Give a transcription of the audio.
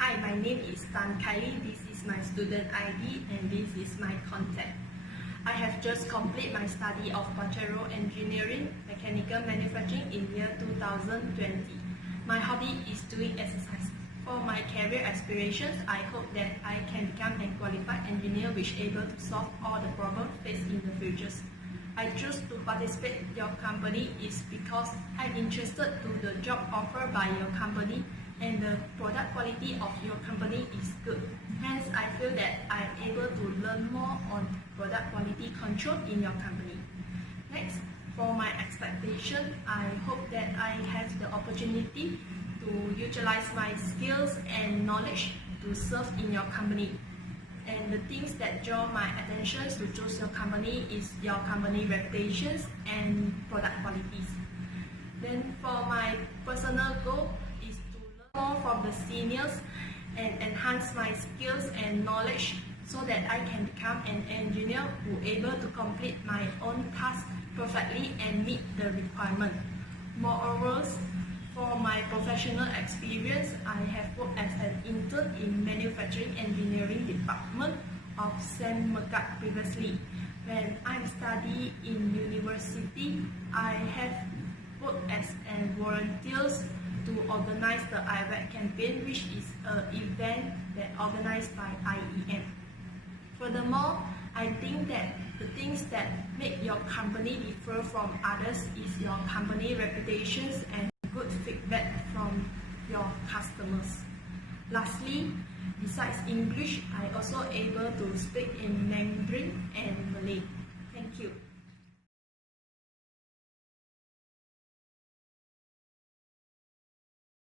Hi, my name is Khai. This is my student ID and this is my contact. I have just completed my study of Bachelor Engineering Mechanical Manufacturing in year 2020. My hobby is doing exercise. For my career aspirations, I hope that I can become a qualified engineer which is able to solve all the problems faced in the future. I choose to participate in your company is because I'm interested to the job offered by your company and the product quality of your company is good. Hence, I feel that I'm able to learn more on product quality control in your company. Next, for my expectation, I hope that I have the opportunity to utilize my skills and knowledge to serve in your company. And the things that draw my attention to choose your company is your company reputations and product qualities. Then for my personal goal is to learn more from the seniors and enhance my skills and knowledge so that I can become an engineer who is able to complete my own task perfectly and meet the requirement. Moreover, for my professional experience, I have worked as an intern in manufacturing engineering department of St. Megat previously. When I studied in university, I have worked as a volunteer to organize the IRAC campaign, which is an event that organized by IEM. Furthermore, I think that the things that make your company differ from others is your company reputations and good feedback from your customers. Lastly, besides English, I also able to speak in Mandarin and Malay.